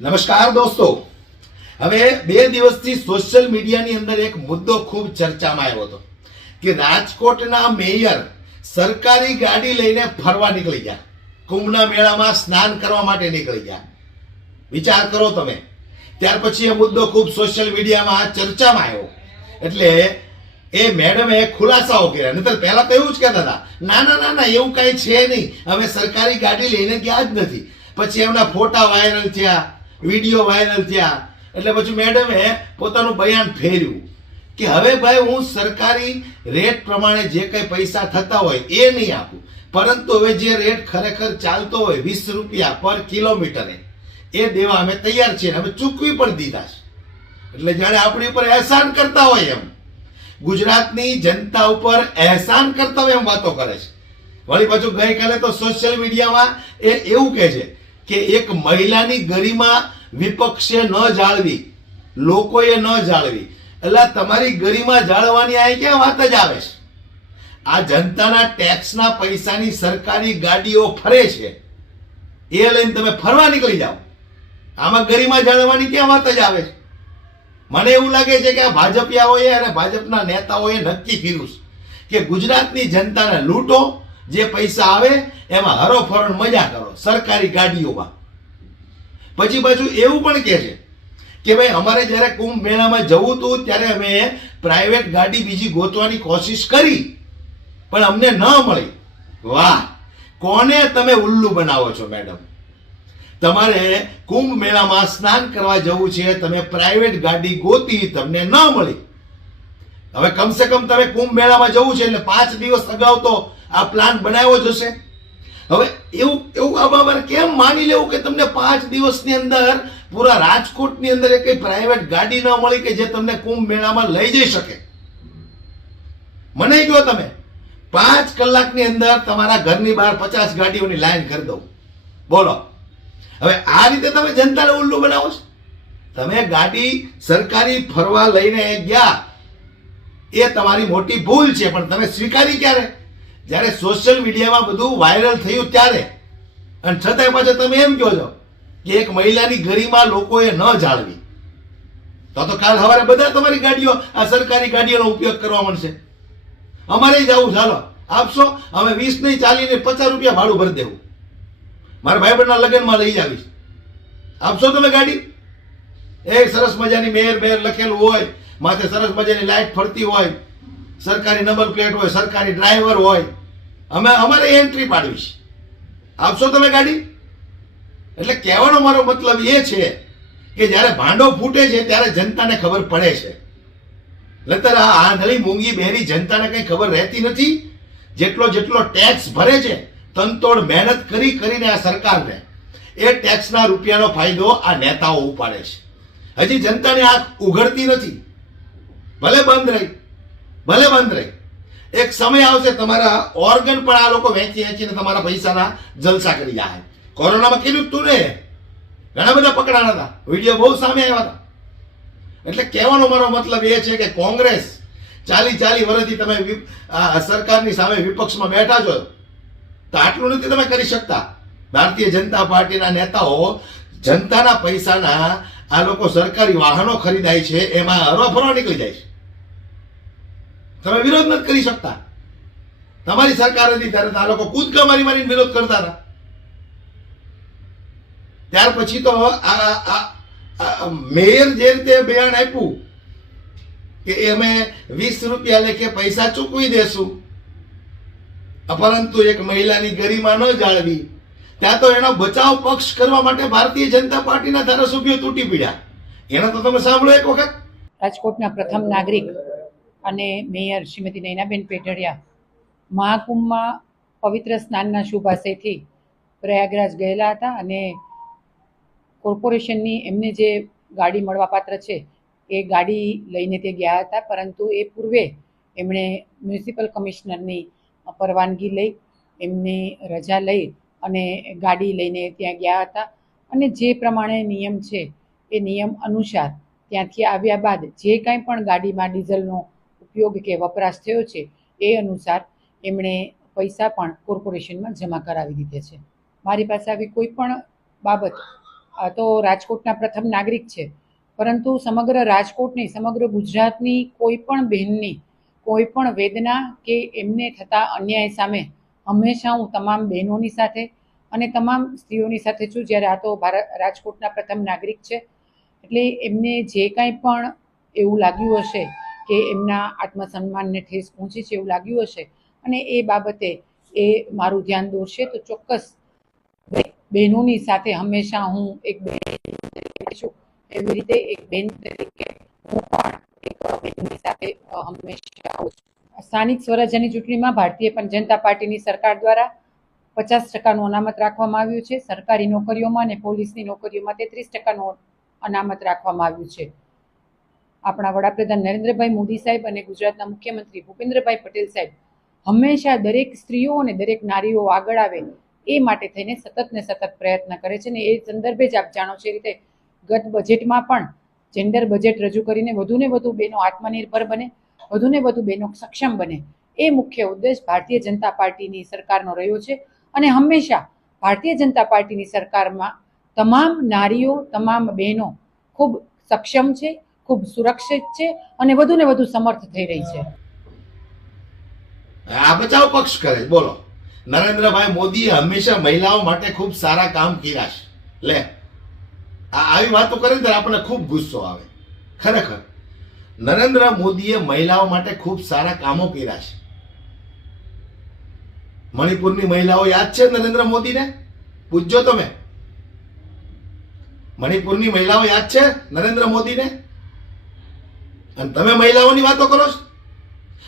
નમસ્કાર દોસ્તો. હવે બે દિવસથી સોશિયલ મીડિયાની અંદર એક મુદ્દો ખૂબ ચર્ચામાં આવ્યો હતો કે રાજકોટના મેયર સરકારી ગાડી લઈને ફરવા નીકળી ગયા. કુંભના મેળામાં સ્નાન કરવા માટે નીકળી ગયા. વિચાર કરો તમે. ત્યાર પછી એ મુદ્દો ખૂબ સોશિયલ મીડિયામાં ચર્ચામાં આવ્યો. એટલે એ મેડમે ખુલાસાઓ કર્યા. નહીતર પહેલા તો એવું જ કહેતા હતા, ના ના ના ના, એવું કાંઈ છે નહીં. અમે સરકારી ગાડી લઈને ગયા જ નથી. પછી એમના ફોટા વાયરલ થયા. વીડિયો વાયરલ થયા. એટલે પછી મેડમે પોતાનું બયાન ફેર્યું કે હવે ભાઈ હું સરકારી રેટ પ્રમાણે જે કંઈ પૈસા થતા હોય એ નહીં આપું. પરંતુ હવે જે રેટ ખરેખર ચાલતો હોય, વીસ રૂપિયા પર કિલોમીટરે, એ દેવા અમે તૈયાર છીએ અમે ચૂકવી પણ દીધા છે. એટલે જાણે આપણી ઉપર અહેસાન કરતા હોય એમ. ગુજરાતની જનતા ઉપર અહેસાન કરતા હોય એમ વાતો કરે છે. વળી પાછું ગઈકાલે તો સોશિયલ મીડિયામાં એ એવું કહે છે કે એક મહિલાની ગરિમા વિપક્ષે ન જાળવી, લોકોએ ન જાળવી. એટલે તમારી ગરિમા જાળવવાની આ ક્યાં વાત જ આવે છે? આ જનતાના ટેક્સના પૈસાની સરકારી ગાડીઓ ફરે છે. એ લઈને તમે ફરવા નીકળી જાઓ. આમાં ગરિમા જાળવવાની ક્યાં વાત જ આવે છે? મને એવું લાગે છે કે ભાજપિયાઓએ અને ભાજપના નેતાઓએ નક્કી કર્યું છે કે ગુજરાતની જનતાને લૂંટો જે પૈસા આવે, એમાં હરોફરણ મજા કરો, સરકારી ગાડીઓમાં. પછી પાછું એવું પણ કહે છે કે ભાઈ, અમારે જ્યારે કુંભ મેળામાં જવું હતું, ત્યારે અમે પ્રાઇવેટ ગાડી બીજી ગોતવાની કોશિશ કરી, પણ અમને ન મળી. વાહ! કોને તમે ઉલ્લુ બનાવો છો, મેડમ? તમારે કુંભ મેળામાં સ્નાન કરવા જવું છે, તમે પ્રાઇવેટ ગાડી ગોતી, તમને ન મળી. હવે કમસે કમ તમે કુંભ મેળામાં જવું છે, એટલે પાંચ દિવસ અગાઉ તો આ પ્લાન બનાવ્યો જ હશે. હવે એવું એવું આ બાબત કેમ માની લેવું કે તમને પાંચ દિવસની અંદર પૂરા રાજકોટની અંદર એક પ્રાઇવેટ ગાડી ન મળી કે જે તમને કુંભ મેળામાં લઈ જઈ શકે? મને કહો તમે? પાંચ કલાકની અંદર તમારા ઘરની બહાર પચાસ ગાડીઓની લાઈન કરી દઉં. બોલો. હવે આ રીતે તમે જનતાને ઉલ્લુ બનાવો છો? તમે ગાડી સરકારી ફરવા લઈને ગયા. એ તમારી મોટી ભૂલ છે, પણ તમે સ્વીકારી ક્યારે? જ્યારે સોશિયલ મીડિયામાં બધું વાયરલ થયું ત્યારે. અને છતાંય પાછા તમે એમ કહો છો કે એક મહિલાની ગરિમા લોકોએ ન જાળવી. તો તો કાલ સવારે બધા તમારી ગાડીઓ, આ સરકારી ગાડીઓનો ઉપયોગ કરવા મળશે અમારે જવું ચાલો આપશો? અમે વીસ નહીં ચાલીને પચાસ રૂપિયા ભાડું ભરી દેવું. મારા ભાઈબંધના લગ્નમાં લઈ જાવીશ. આપશો તમે ગાડી? એ સરસ મજાની મેર મેર લખેલું હોય, માથે સરસ મજાની લાઈટ ફરતી હોય સરકારી નંબર પ્લેટ હોય, સરકારી ડ્રાઈવર હોય, અમે, અમારે એન્ટ્રી પાડવી છે. આપશો તમે ગાડી? એટલે કહેવાનો મારો મતલબ એ છે કે જ્યારે ભાંડો ફૂટે છે, ત્યારે જનતાને ખબર પડે છે. નતર આ આંધળી મૂંગી બેની જનતાને કંઈ ખબર રહેતી નથી? જેટલો જેટલો ટેક્સ ભરે છે, તનતોડ મહેનત કરી કરીને આ સરકારને એ ટેક્સના રૂપિયાનો ફાયદો આ નેતાઓ ઉપાડે છે. હજી જનતાને આંખ ઉઘડતી નથી. ભલે બંધ રહી. ભલે બંધ રહી. એક સમય આવશે તમારા ઓર્ગન પણ આ લોકો વેચી વેચીને તમારા પૈસાના જલસા કરી જાય. કોરોનામાં કીધું તું ને? ઘણા બધા પકડાણા હતા. વીડિયો બહુ સામે આવ્યા હતા. એટલે કહેવાનો મારો મતલબ એ છે કે કોંગ્રેસ ચાલી ચાલી વર્ષથી તમે સરકારની સામે વિપક્ષમાં બેઠા છો. તો આટલું નથી તમે કરી શકતા. ભારતીય જનતા પાર્ટીના નેતાઓ જનતાના પૈસાના આ લોકો સરકારી વાહનો ખરીદાય છે, એમાં હરવા ફરવા નીકળી જાય છે. તમે વિરોધ નથી કરી શકતા. તમારી સરકાર હતી ત્યારે આ લોકો કૂદકા મારી મારીને વિરોધ કરતા હતા. ત્યાર પછી તો મેયર જે રીતે બયાન આપ્યું કે અમે વીસ રૂપિયા લેખે પૈસા ચૂકવી દેશું, પરંતુ એક મહિલાની ગરિમા ન જાળવી. ત્યાં તો એનો બચાવ પક્ષ કરવા માટે ભારતીય જનતા પાર્ટીના ધારાસભ્યો તૂટી પડ્યા. એનો તો તમે સાંભળો એક વખત. રાજકોટના પ્રથમ નાગરિક અને મેયર શ્રીમતી નૈનાબેન પેટડિયા મહાકુંભમાં પવિત્ર સ્નાનના શુભાશયથી પ્રયાગરાજ ગયેલા હતા અને કોર્પોરેશનની એમને જે ગાડી મળવાપાત્ર છે, એ ગાડી લઈને તે ગયા હતા. પરંતુ એ પૂર્વે એમણે મ્યુનિસિપલ કમિશનરની પરવાનગી લઈ, એમની રજા લઈ અને ગાડી લઈને ત્યાં ગયા હતા. અને જે પ્રમાણે નિયમ છે, એ નિયમ અનુસાર ત્યાંથી આવ્યા બાદ જે કાંઈ પણ ગાડીમાં ડીઝલનો ઉપયોગ કે વપરાશ થયો છે, એ અનુસાર એમણે પૈસા પણ કોર્પોરેશનમાં જમા કરાવી દીધે છે. મારી પાસે આવી કોઈ પણ બાબત તો રાજકોટના પ્રથમ નાગરિક છે, પરંતુ સમગ્ર રાજકોટની, સમગ્ર ગુજરાતની કોઈ પણ બહેનની, કોઈ પણ વેદના કે એમને થતા અન્યાય સામે હંમેશા હું તમામ બહેનોની સાથે અને તમામ સ્ત્રીઓની સાથે છું, જ્યારે આ તો ભારત, રાજકોટના પ્રથમ નાગરિક છે. એટલે એમને જે કાંઈ પણ એવું લાગ્યું હશે કે એમના આત્મસન્માનને ઠેસ પહોંચી છે એવું લાગ્યું હશે. અને એ બાબતે એ મારું ધ્યાન દોરશે તો ચોક્કસ બહેનોની સાથે હંમેશા હું એક બહેન છું. એવી રીતે એક બેન તરીકે હું પણ એક બહેનની સાથે હંમેશા સ્થાનિક સ્વરાજ્યની ચૂંટણીમાં ભારતીય પણ જનતા પાર્ટીની સરકાર દ્વારા પચાસ ટકાનું અનામત રાખવામાં આવ્યું છે. સરકારી નોકરીઓમાં અને પોલીસની નોકરીઓમાં તેત્રીસ ટકાનું અનામત રાખવામાં આવ્યું છે. આપણા વડાપ્રધાન નરેન્દ્રભાઈ મોદી સાહેબ અને ગુજરાતના મુખ્યમંત્રી ભૂપેન્દ્રભાઈ પટેલ સાહેબ હંમેશા દરેક સ્ત્રીઓ અને દરેક નારીઓ આગળ આવે એ માટે થઈને સતત ને સતત પ્રયત્ન કરે છે ને એ સંદર્ભે જ આપ જાણો છો એ રીતે ગત બજેટમાં પણ જેન્ડર બજેટ રજૂ કરીને વધુને વધુ બહેનો આત્મનિર્ભર બને વધુને વધુ બહેનો સક્ષમ બને. એ મુખ્ય ઉદ્દેશ ભારતીય જનતા પાર્ટીની સરકારનો રહ્યો છે અને હંમેશા ભારતીય જનતા પાર્ટીની સરકારમાં તમામ નારીઓ, તમામ બહેનો ખૂબ સક્ષમ છે ખૂબ સુરક્ષિત છે અને વધુને વધુ સમર્થ થઈ રહી છે. આ બચાવ પક્ષ કરે બોલો. નરેન્દ્રભાઈ મોદીએ હંમેશા મહિલાઓ માટે ખૂબ સારા કામ કર્યા છે. લે. આવી વાતો કરે ત્યારે આપણને ખૂબ ગુસ્સો આવે. ખરેખર. નરેન્દ્ર મોદીએ મહિલાઓ માટે ખૂબ સારા કામો કર્યા છે. મણિપુરની મહિલાઓ યાદ છે નરેન્દ્ર મોદીને? પૂછજો તમે. મણિપુરની મહિલાઓ યાદ છે નરેન્દ્ર મોદીને? અને તમે મહિલાઓની વાતો કરો છો?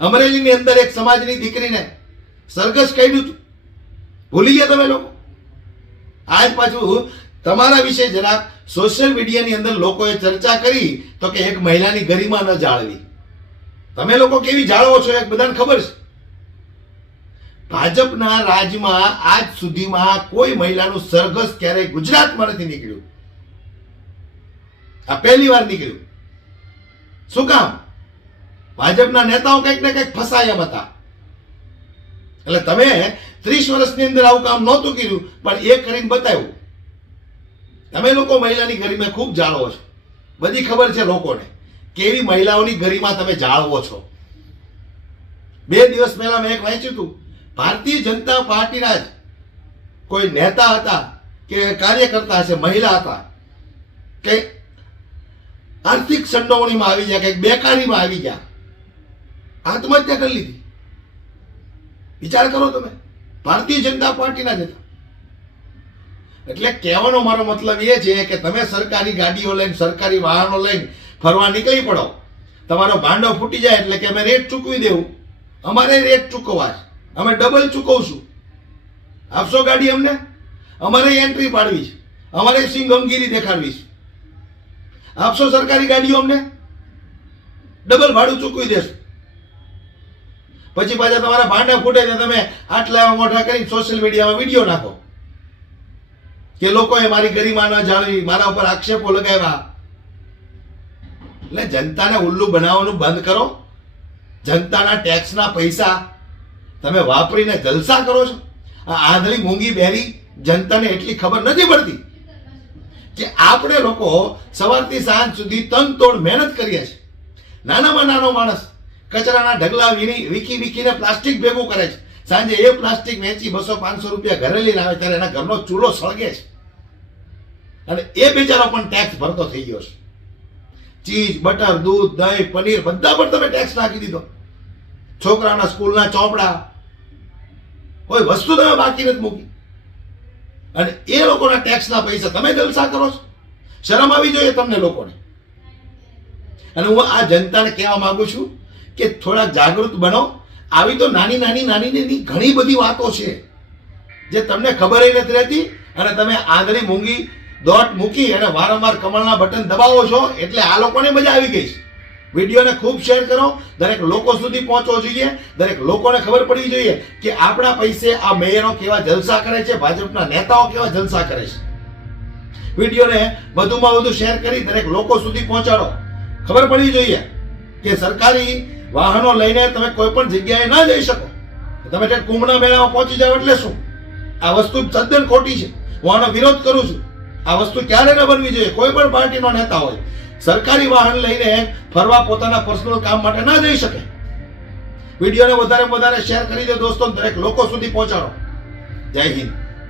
અમરેલીની અંદર એક સમાજની દીકરીને સરઘસ કહ્યું હતું. ભૂલી ગયા તમે લોકો? આજ પાછું તમારા વિશે જરાક સોશિયલ મીડિયાની અંદર લોકોએ ચર્ચા કરી તો કે એક મહિલાની ગરિમા ન જાળવી. તમે લોકો કેવી જાળવો છો એક બધાને ખબર છે? ભાજપના રાજમાં આજ સુધીમાં કોઈ મહિલાનું સરઘસ ક્યારેય ગુજરાતમાં નથી નીકળ્યું. આ પહેલી વાર નીકળ્યું. શું કામ? ભાજપના નેતાઓ કંઈક ને કંઈક ફસાયા હતા એટલે તમે ત્રીસ વર્ષની અંદર આવું કામ નહોતું કર્યું, પણ એ કરીને બતાવ્યું. તમે લોકો મહિલાની ગરિમા ખૂબ જાળવો છો. બધી ખબર છે લોકોને કેવી મહિલાઓની ગરિમા તમે જાળવો છો. બે દિવસ પહેલા મેં એક વાંચ્યું હતું, ભારતીય જનતા પાર્ટીના જ કોઈ નેતા હતા કે કાર્યકર્તા હશે, મહિલા હતા, કે આર્થિક સંડોવણીમાં આવી ગયા, કંઈક બેકારીમાં આવી ગયા. આત્મહત્યા કરી લીધી. વિચાર કરો તમે, ભારતીય જનતા પાર્ટીના નેતા. એટલે કહેવાનો મારો મતલબ એ છે કે તમે સરકારી ગાડીઓ લઈને, સરકારી વાહનો લઈને ફરવા નીકળી પડો. તમારો ભાંડો ફૂટી જાય એટલે કે અમે રેટ ચૂકવી દેવું. અમારે રેટ ચૂકવવા અમે ડબલ ચૂકવશું. આપશો ગાડી અમને? અમારે એન્ટ્રી પાડવી છે. અમારે સિંગમગીરી દેખાડવી છે. આપશો સરકારી ગાડીઓ અમને? ડબલ ભાડું ચૂકવી દેશો. પછી પાછા તમારા ભાંડા ફૂટે ને તમે આટલા મોટા કરી સોશિયલ મીડિયામાં વીડિયો નાખો. કે લોકોએ મારી ગરિમા ન જાણવી મારા ઉપર આક્ષેપો લગાવ્યા. એટલે જનતાને ઉલ્લુ બનાવવાનું બંધ કરો. જનતાના ટેક્સના પૈસા તમે વાપરીને જલસા કરો છો. આ આંધળી મૂંગી બેરી જનતાને એટલી ખબર નથી પડતી. કે આપણે લોકો સવારથી સાંજ સુધી તન તોડ મહેનત કરીએ છીએ. નાનામાં નાનો માણસ કચરાના ઢગલા વીણી, વીખી વીખીને પ્લાસ્ટિક ભેગું કરે છે. સાંજે એ પ્લાસ્ટિક વેચી બસો પાંચસો રૂપિયા ઘરે લઈને આવે ત્યારે એના ઘરનો ચૂલો સળગે છે. અને એ બિચારો પણ ટેક્સ ભરતો થઈ ગયો છે. ચીઝ, બટર, દૂધ, દહીં, પનીર બધા પર તમે ટેક્સ નાખી દીધો. છોકરાના સ્કૂલના ચોપડા. કોઈ વસ્તુ તમે બાકી નથી મૂકી. અને એ લોકોના ટેક્સના પૈસા તમે જલસા કરો છો. શરમ આવી જોઈએ તમને લોકોને. અને હું આ જનતાને કહેવા માંગુ છું કે થોડા જાગૃત બનો. આવી તો નાની નાની નાની નાની ઘણી બધી વાતો છે જે તમને ખબર નથી રહેતી અને તમે આંધળી મૂંગી દોટ મૂકી અને વારંવાર કમળના બટન દબાવો છો એટલે આ લોકોને મજા આવી ગઈ છે. વિડીયોને ખૂબ શેર કરો. દરેક લોકો સુધી પહોંચવો જોઈએ. દરેક લોકોને ખબર પડવી જોઈએ કે આપણા પૈસે આ મેયરો કેવા જલસા કરે છે, ભાજપના નેતાઓ કેવા જલસા કરે છે. વિડીયોને વધુમાં વધુ શેર કરી દરેક લોકો સુધી પહોંચાડો. ખબર પડવી જોઈએ કે સરકારી વાહનો લઈને તમે કોઈ પણ જગ્યાએ ના જઈ શકો. તમે ત્યાં કુંભના મેળામાં પહોંચી જાવ એટલે શું? આ વસ્તુ તદ્દન ખોટી છે. હું આનો વિરોધ કરું છું. આ વસ્તુ ક્યારે ન બનવી જોઈએ? કોઈ પણ પાર્ટીનો નેતા હોય. સરકારી વાહન લઈને ફરવા પોતાના પર્સનલ કામ માટે ના જઈ શકે. વિડીયોને વધારે વધારે શેર કરી દે દોસ્તો, દરેક લોકો સુધી પહોંચાડો. જય હિન્દ.